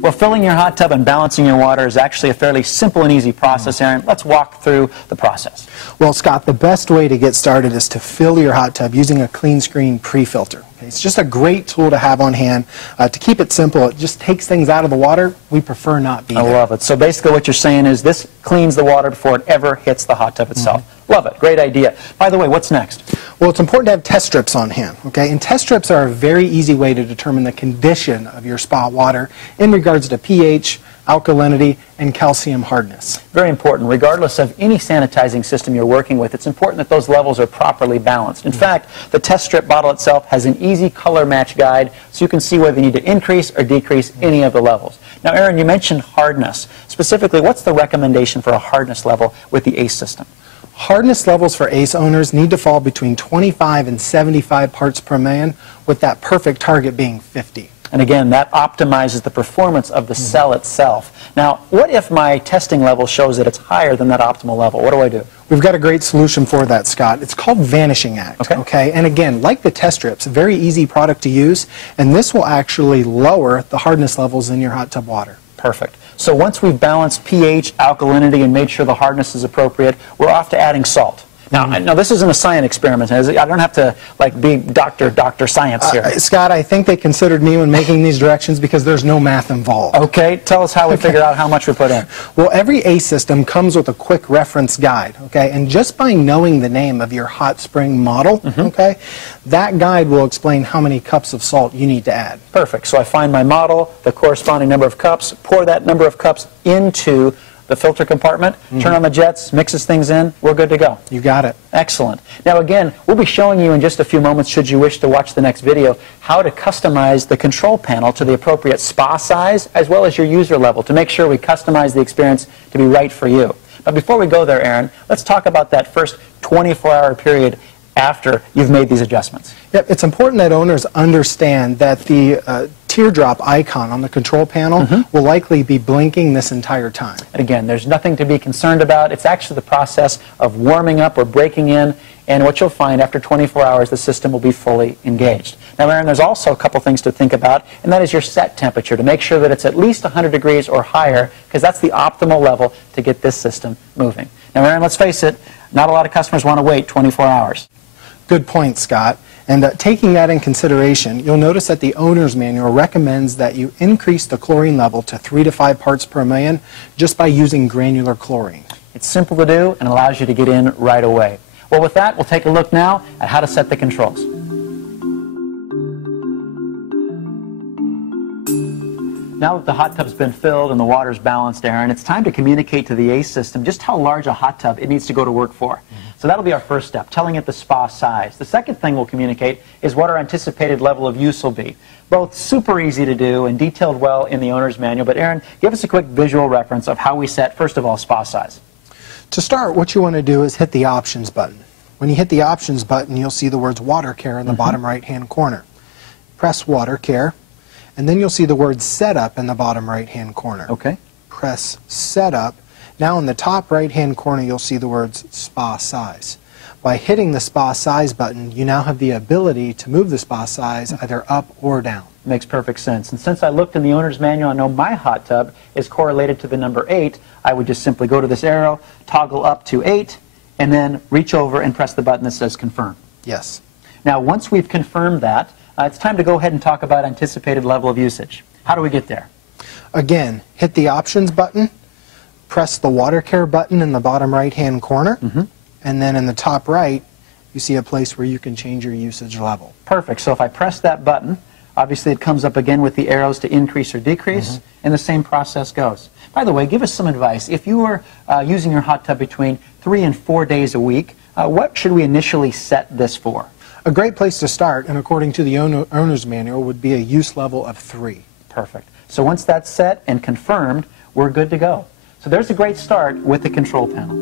Well, filling your hot tub and balancing your water is actually a fairly simple and easy process, Aaron. Let's walk through the process. Well, Scott, the best way to get started is to fill your hot tub using a clean screen pre-filter. Okay, it's just a great tool to have on hand. To keep it simple, it just takes things out of the water. We prefer not be there. I love it. So basically what you're saying is this cleans the water before it ever hits the hot tub itself. Love it. Great idea. By the way, what's next? Well, it's important to have test strips on hand, okay? And test strips are a very easy way to determine the condition of your spa water in regards to pH, alkalinity, and calcium hardness. Very important. Regardless of any sanitizing system you're working with, it's important that those levels are properly balanced. In fact, the test strip bottle itself has an easy color match guide so you can see whether you need to increase or decrease any of the levels. Now, Aaron, you mentioned hardness. Specifically, what's the recommendation for a hardness level with the ACE system? Hardness levels for ACE owners need to fall between 25 and 75 parts per million, with that perfect target being 50. And again, that optimizes the performance of the cell itself. Now, what if my testing level shows that it's higher than that optimal level? What do I do? We've got a great solution for that, Scott. It's called Vanishing Act. Okay? And again, like the test strips, a very easy product to use, and this will actually lower the hardness levels in your hot tub water. Perfect. So once we've balanced pH, alkalinity, and made sure the hardness is appropriate, we're off to adding salt. Now, this isn't a science experiment. I don't have to be Dr. Science here. Scott, I think they considered me when making these directions because there's no math involved. Okay, tell us how we figure out how much we put in. Well, every ACE system comes with a quick reference guide, okay? And just by knowing the name of your hot spring model, okay, that guide will explain how many cups of salt you need to add. Perfect. So I find my model, the corresponding number of cups, pour that number of cups into the filter compartment, turn on the jets, mixes things in, we're good to go. You got it. Excellent. Now again, we'll be showing you in just a few moments, should you wish to watch the next video, how to customize the control panel to the appropriate spa size as well as your user level to make sure we customize the experience to be right for you. But before we go there, Aaron, let's talk about that first 24-hour period after you've made these adjustments. Yep, it's important that owners understand that the teardrop icon on the control panel will likely be blinking this entire time. And again, there's nothing to be concerned about. It's actually the process of warming up or breaking in, and what you'll find after 24 hours, the system will be fully engaged. Now, Aaron, there's also a couple things to think about, and that is your set temperature, to make sure that it's at least 100 degrees or higher, because that's the optimal level to get this system moving. Now, Aaron, let's face it, not a lot of customers want to wait 24 hours. Good point, Scott. And taking that in consideration, you'll notice that the owner's manual recommends that you increase the chlorine level to 3 to 5 parts per million just by using granular chlorine. It's simple to do and allows you to get in right away. Well, with that, we'll take a look now at how to set the controls. Now that the hot tub's been filled and the water's balanced, Aaron, it's time to communicate to the ACE system just how large a hot tub it needs to go to work for. So that'll be our first step, telling it the spa size. The second thing we'll communicate is what our anticipated level of use will be. Both super easy to do and detailed well in the owner's manual. But Aaron, give us a quick visual reference of how we set, first of all, spa size. To start, what you want to do is hit the options button. When you hit the options button, you'll see the words water care in the bottom right-hand corner. Press water care, and then you'll see the word setup in the bottom right-hand corner. Okay. Press setup. Now in the top right-hand corner, you'll see the words spa size. By hitting the spa size button, you now have the ability to move the spa size either up or down. Makes perfect sense. And since I looked in the owner's manual, I know my hot tub is correlated to the number 8. I would just simply go to this arrow, toggle up to 8, and then reach over and press the button that says confirm. Yes. Now, once we've confirmed that, it's time to go ahead and talk about anticipated level of usage. How do we get there? Again, hit the options button, press the water care button in the bottom right-hand corner, and then in the top right, you see a place where you can change your usage level. Perfect. So if I press that button, obviously it comes up again with the arrows to increase or decrease, and the same process goes. By the way, give us some advice. If you were using your hot tub between 3 and 4 days a week, what should we initially set this for? A great place to start, and according to the owner's manual, would be a use level of 3. Perfect. So once that's set and confirmed, we're good to go. So there's a great start with the control panel.